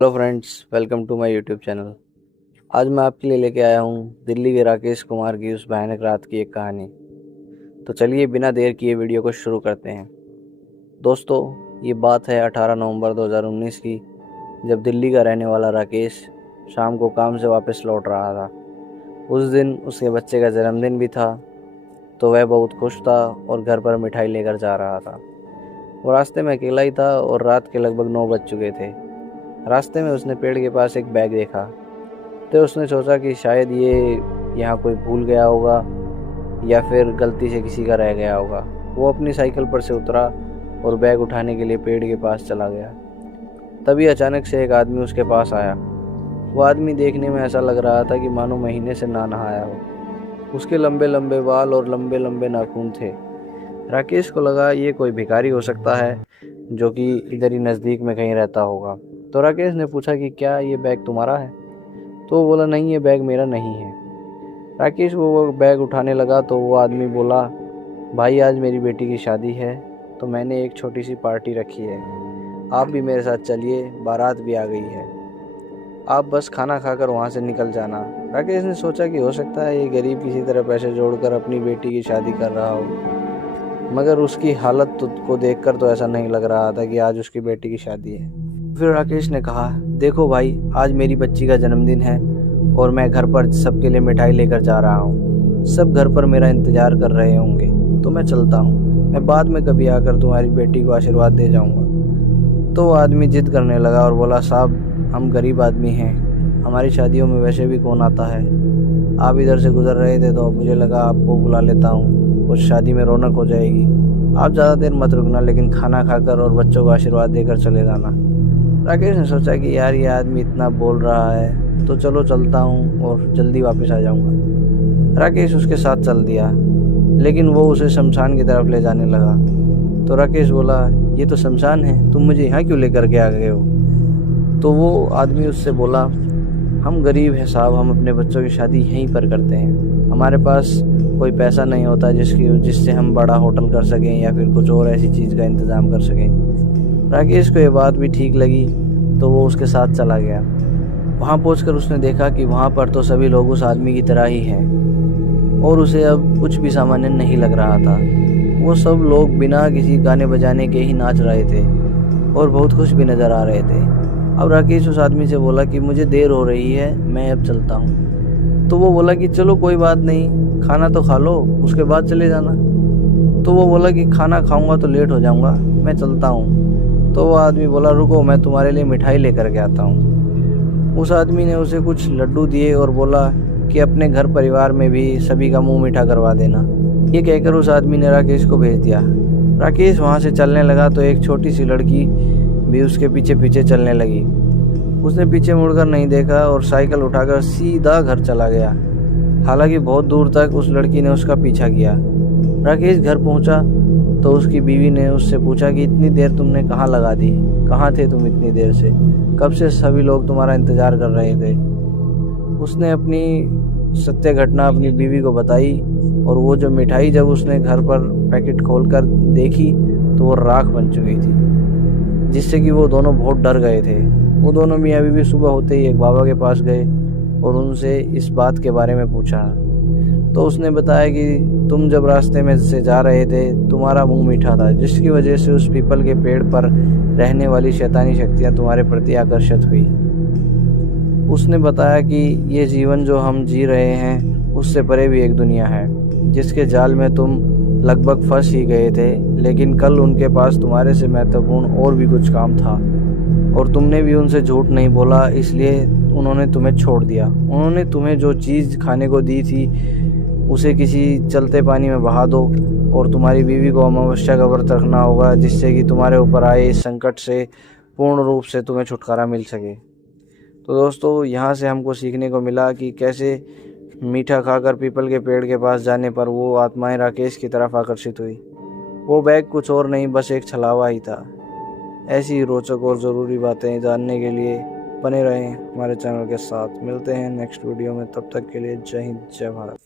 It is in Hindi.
Hello friends, welcome to my YouTube channel. आज मैं आपके लिए लेके आया हूँ दिल्ली के राकेश कुमार की उस भयानक रात की एक कहानी। तो चलिए बिना देर किए वीडियो को शुरू करते हैं। दोस्तों, ये बात है 18 नवंबर 2019 की, जब दिल्ली का रहने वाला राकेश शाम को काम से वापस लौट रहा था। उस दिन उसके बच्चे का जन्मदिन भी था, तो वह बहुत खुश था और घर पर मिठाई लेकर जा रहा था। वो रास्ते में अकेला ही था और रात के लगभग 9 बज चुके थे। रास्ते में उसने पेड़ के पास एक बैग देखा, तो उसने सोचा कि शायद ये यहाँ कोई भूल गया होगा या फिर गलती से किसी का रह गया होगा। वो अपनी साइकिल पर से उतरा और बैग उठाने के लिए पेड़ के पास चला गया। तभी अचानक से एक आदमी उसके पास आया। वो आदमी देखने में ऐसा लग रहा था कि मानो महीने से ना नहाया हो। उसके लंबे लंबे बाल और लंबे लंबे नाखून थे। राकेश को लगा ये कोई भिखारी हो सकता है जो कि इधर ही नज़दीक में कहीं रहता होगा। तो राकेश ने पूछा कि क्या ये बैग तुम्हारा है? तो वो बोला, नहीं, ये बैग मेरा नहीं है। राकेश वो बैग उठाने लगा तो वो आदमी बोला, भाई आज मेरी बेटी की शादी है, तो मैंने एक छोटी सी पार्टी रखी है। आप भी मेरे साथ चलिए, बारात भी आ गई है। आप बस खाना खाकर वहाँ से निकल जाना। राकेश ने सोचा कि हो सकता है ये गरीब किसी तरह पैसे जोड़कर अपनी बेटी की शादी कर रहा हो, मगर उसकी हालत को देखकर तो ऐसा नहीं लग रहा था कि आज उसकी बेटी की शादी है। फिर राकेश ने कहा, देखो भाई, आज मेरी बच्ची का जन्मदिन है और मैं घर पर सबके लिए मिठाई लेकर जा रहा हूँ। सब घर पर मेरा इंतजार कर रहे होंगे, तो मैं चलता हूँ। मैं बाद में कभी आकर तुम्हारी बेटी को आशीर्वाद दे जाऊँगा। तो वो आदमी जिद करने लगा और बोला, साहब, हम गरीब आदमी हैं, हमारी शादियों में वैसे भी कौन आता है। आप इधर से गुजर रहे थे तो मुझे लगा आपको बुला लेता हूँ, कुछ शादी में रौनक हो जाएगी। आप ज़्यादा देर मत रुकना, लेकिन खाना खाकर और बच्चों को आशीर्वाद देकर चले जाना। राकेश ने सोचा कि यार ये आदमी इतना बोल रहा है, तो चलो चलता हूँ और जल्दी वापस आ जाऊँगा। राकेश उसके साथ चल दिया, लेकिन वो उसे शमशान की तरफ ले जाने लगा। तो राकेश बोला, ये तो शमशान है, तुम मुझे यहाँ क्यों लेकर के आ गए हो? तो वो आदमी उससे बोला, हम गरीब हैं साहब, हम अपने बच्चों की शादी यहीं पर करते हैं। हमारे पास कोई पैसा नहीं होता जिससे हम बड़ा होटल कर सकें या फिर कुछ और ऐसी चीज़ का इंतज़ाम कर सकें। राकेश को ये बात भी ठीक लगी, तो वो उसके साथ चला गया। वहाँ पहुँचकर उसने देखा कि वहाँ पर तो सभी लोग उस आदमी की तरह ही हैं और उसे अब कुछ भी सामान्य नहीं लग रहा था। वो सब लोग बिना किसी गाने बजाने के ही नाच रहे थे और बहुत खुश भी नज़र आ रहे थे। अब राकेश उस आदमी से बोला कि मुझे देर हो रही है, मैं अब चलता हूँ। तो वो बोला कि चलो कोई बात नहीं, खाना तो खा लो, उसके बाद चले जाना। तो वो बोला कि खाना खाऊंगा तो लेट हो जाऊंगा, मैं चलता हूँ। तो वो आदमी बोला, रुको, मैं तुम्हारे लिए मिठाई लेकर के आता हूँ। उस आदमी ने उसे कुछ लड्डू दिए और बोला कि अपने घर परिवार में भी सभी का मुंह मीठा करवा देना। ये कहकर उस आदमी ने राकेश को भेज दिया। राकेश वहाँ से चलने लगा तो एक छोटी सी लड़की भी उसके पीछे पीछे चलने लगी। उसने पीछे मुड़कर नहीं देखा और साइकिल उठाकर सीधा घर चला गया। हालांकि बहुत दूर तक उस लड़की ने उसका पीछा किया। राकेश घर पहुंचा तो उसकी बीवी ने उससे पूछा कि इतनी देर तुमने कहाँ लगा दी, कहाँ थे तुम इतनी देर से, कब से सभी लोग तुम्हारा इंतजार कर रहे थे। उसने अपनी सत्य घटना अपनी बीवी को बताई और वो जो मिठाई जब उसने घर पर पैकेट खोलकर देखी तो वो राख बन चुकी थी, जिससे कि वो दोनों बहुत डर गए थे। वो दोनों मियाँ बीवी सुबह होते ही एक बाबा के पास गए और उनसे इस बात के बारे में पूछा। तो उसने बताया कि तुम जब रास्ते में से जा रहे थे, तुम्हारा मुंह मीठा था, जिसकी वजह से उस पीपल के पेड़ पर रहने वाली शैतानी शक्तियाँ तुम्हारे प्रति आकर्षित हुई। उसने बताया कि ये जीवन जो हम जी रहे हैं उससे परे भी एक दुनिया है, जिसके जाल में तुम लगभग फंस ही गए थे, लेकिन कल उनके पास तुम्हारे से महत्वपूर्ण और भी कुछ काम था और तुमने भी उनसे झूठ नहीं बोला, इसलिए उन्होंने तुम्हें छोड़ दिया। उन्होंने तुम्हें जो चीज़ खाने को दी थी उसे किसी चलते पानी में बहा दो और तुम्हारी बीवी को अमावस्या का व्रत रखना होगा, जिससे कि तुम्हारे ऊपर आए इस संकट से पूर्ण रूप से तुम्हें छुटकारा मिल सके। तो दोस्तों, यहाँ से हमको सीखने को मिला कि कैसे मीठा खाकर पीपल के पेड़ के पास जाने पर वो आत्माएं राकेश की तरफ आकर्षित हुई। वो बैग कुछ और नहीं, बस एक छलावा ही था। ऐसी ही रोचक और ज़रूरी बातें जानने के लिए बने रहें हमारे चैनल के साथ। मिलते हैं नेक्स्ट वीडियो में, तब तक के लिए जय हिंद, जय भारत।